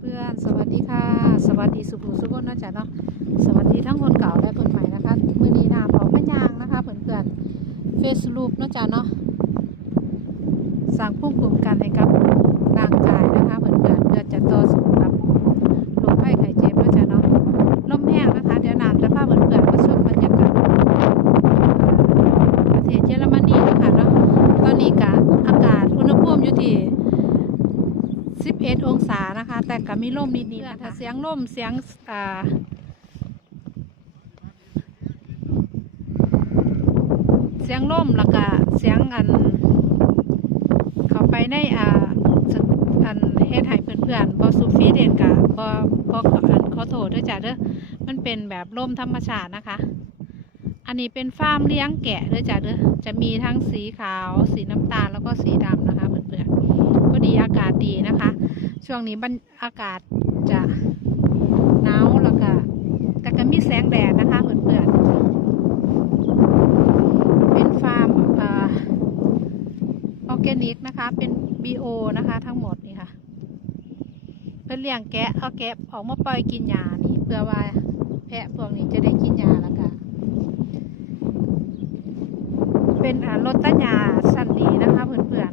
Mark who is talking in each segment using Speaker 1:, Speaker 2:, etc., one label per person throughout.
Speaker 1: เพื่อนๆ สวัสดีค่ะ สวัสดีสุภูสุขนนะจ๊ะเนาะ สวัสดีทั้งคนเก่าและคนใหม่นะคะมือนีนามออกพะยางนะคะเพื่อนๆเฟซลูปนะจ๊ะเนาะสั่งพุ่งกลุ่มกันในกับร่างกายนะคะเพื่อนๆเพื่อจะต่อสู้กับโรคไข้ไข้เจ็บนะจ๊ะเนาะลมแห้งนะคะ เดี๋ยวนามจะพาเพื่อนๆมาชมบรรยากาศเอ่อประเทศเยอรมนีนะคะเนาะ ตอนนี้กะอากาศอุณหภูมิอยู่ที่ 11 องศานะคะ แต่ก็มีลมนิดๆนะคะเสียงลมเสียงอ่าเสียงลมแล้วก็เสียงอัน เข้าไปในอ่าสอันเฮ็ดให้เพื่อนๆบอสูฟีเด่นกะบอบออันขอโทษด้วยจ้ะเด้อมันเป็นแบบลมธรรมชาตินะคะ อันนี้เป็นฟาร์มเลี้ยงแกะด้วยจ้ะเด้อจะมีทั้งสีขาว สีน้ำตาลแล้วก็สีดำนะคะเพื่อนๆก็ดีอากาศดีนะคะ ช่วงนี้บรรอากาศจะหนาวแล้วก็แต่ก็มีแสงแดดนะคะเพื่อนๆเป็นฟาร์มออร์แกนิกนะคะ เป็น BO นะคะทั้งหมดนี่ค่ะเพื่อเลี้ยงแกะเอาแกะออกมาปล่อยกินหญ้านี่เพื่อว่าแพะพวกนี้จะได้กินหญ้าแล้วก็ เป็นรถตัญญาสันดีนะคะเพื่อน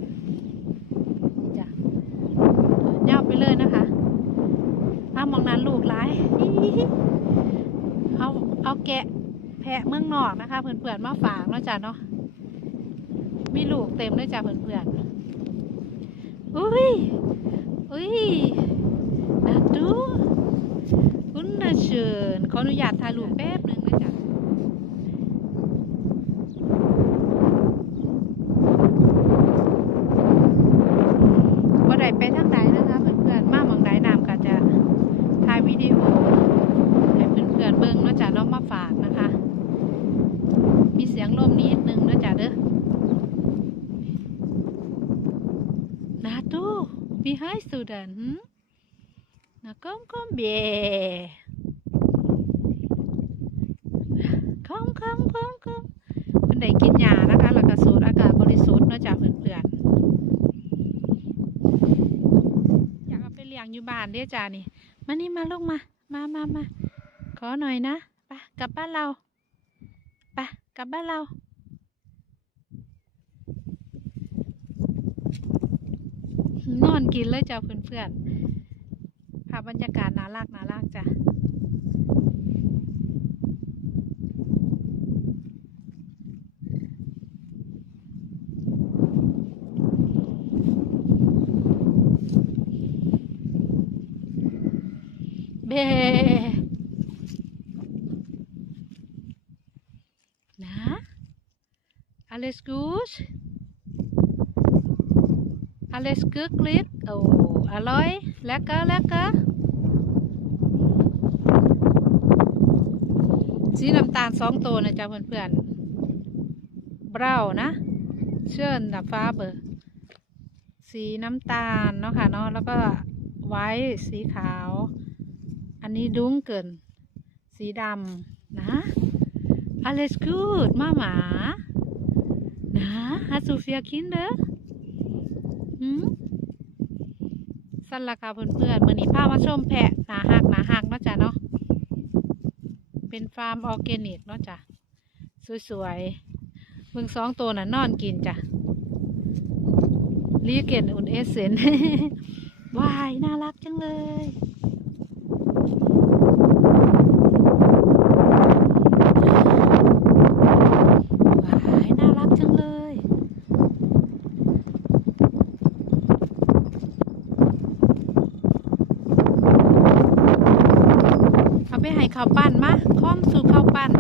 Speaker 1: ๆจ้ะเย่าไปเลยนะคะเอามองนั้นลูกร้ายเอาเอาแกะแพะเมืองนอกนะคะเพื่อนๆมาฝากเนาะจ้ะเนาะมีลูกเต็มเลยจ้ะเพื่อนๆอุ้ยอุ้ยนาดูคุณนาเชิญขออนุญาตถ่ายรูปแป๊บหนึ่งนะจ๊ะ บ่ ได้ไปทางใดนะคะเพื่อนๆมาหมองใดน้ำก็จะถ่ายวิดีโอให้เพื่อนๆเบิ่งนาะจ้ะน้องมาฝากนะคะ มีเสียงลมนิดนึงนาะจ้ะเด้อนาตูบีไฮสูดันนะก้มก้มเบก้มก้มก้มก้มมันได้กินยานะคะ แล้วก็สูดอากาศบริสุทธิ์เนาะจ้ะเพื่อนๆ อยากเอาไปเลี้ยงอยู่ บ้านเด้อจ้านี่มานี่มาลูกมา มามามาขอหน่อยนะไปกลับบ้านเราไปกลับบ้านเรานอนกินเลยจ้าเพื่อนๆภาพบรรยากาศน่ารักน่ารักจ้ะ เบนะ alles gut alles glücklich โอ้อร่อยแล้วก็แล้วก็สีน้ำตาลสองตัวนะจ๊ะเพื่อนๆเบรานะ เชิญดับฟ้าเบอร์สีน้ำตาลเนาะค่ะเนาะแล้วก็ไว้สีขาว อันนี้ดุ้งเกิน สีดำนะ alles gut มาหมานะฮัสูเฟียคินเด้อหืมสั้นราคาเพื่อนๆมื่อนี้พามาชมแพะหนาหักหนาหักเนาะจ้ะเนาะเป็นฟาร์มออร์แกนิกเนาะจ้ะสวยๆเบิ่งสองตัวน่ะนอนกินจ้ะลีเกนอุ่นเอสเซนวาย น่ารักจังเลย ไปให้ข้าวปั้นมาค้อมสู่ข้าวปั้น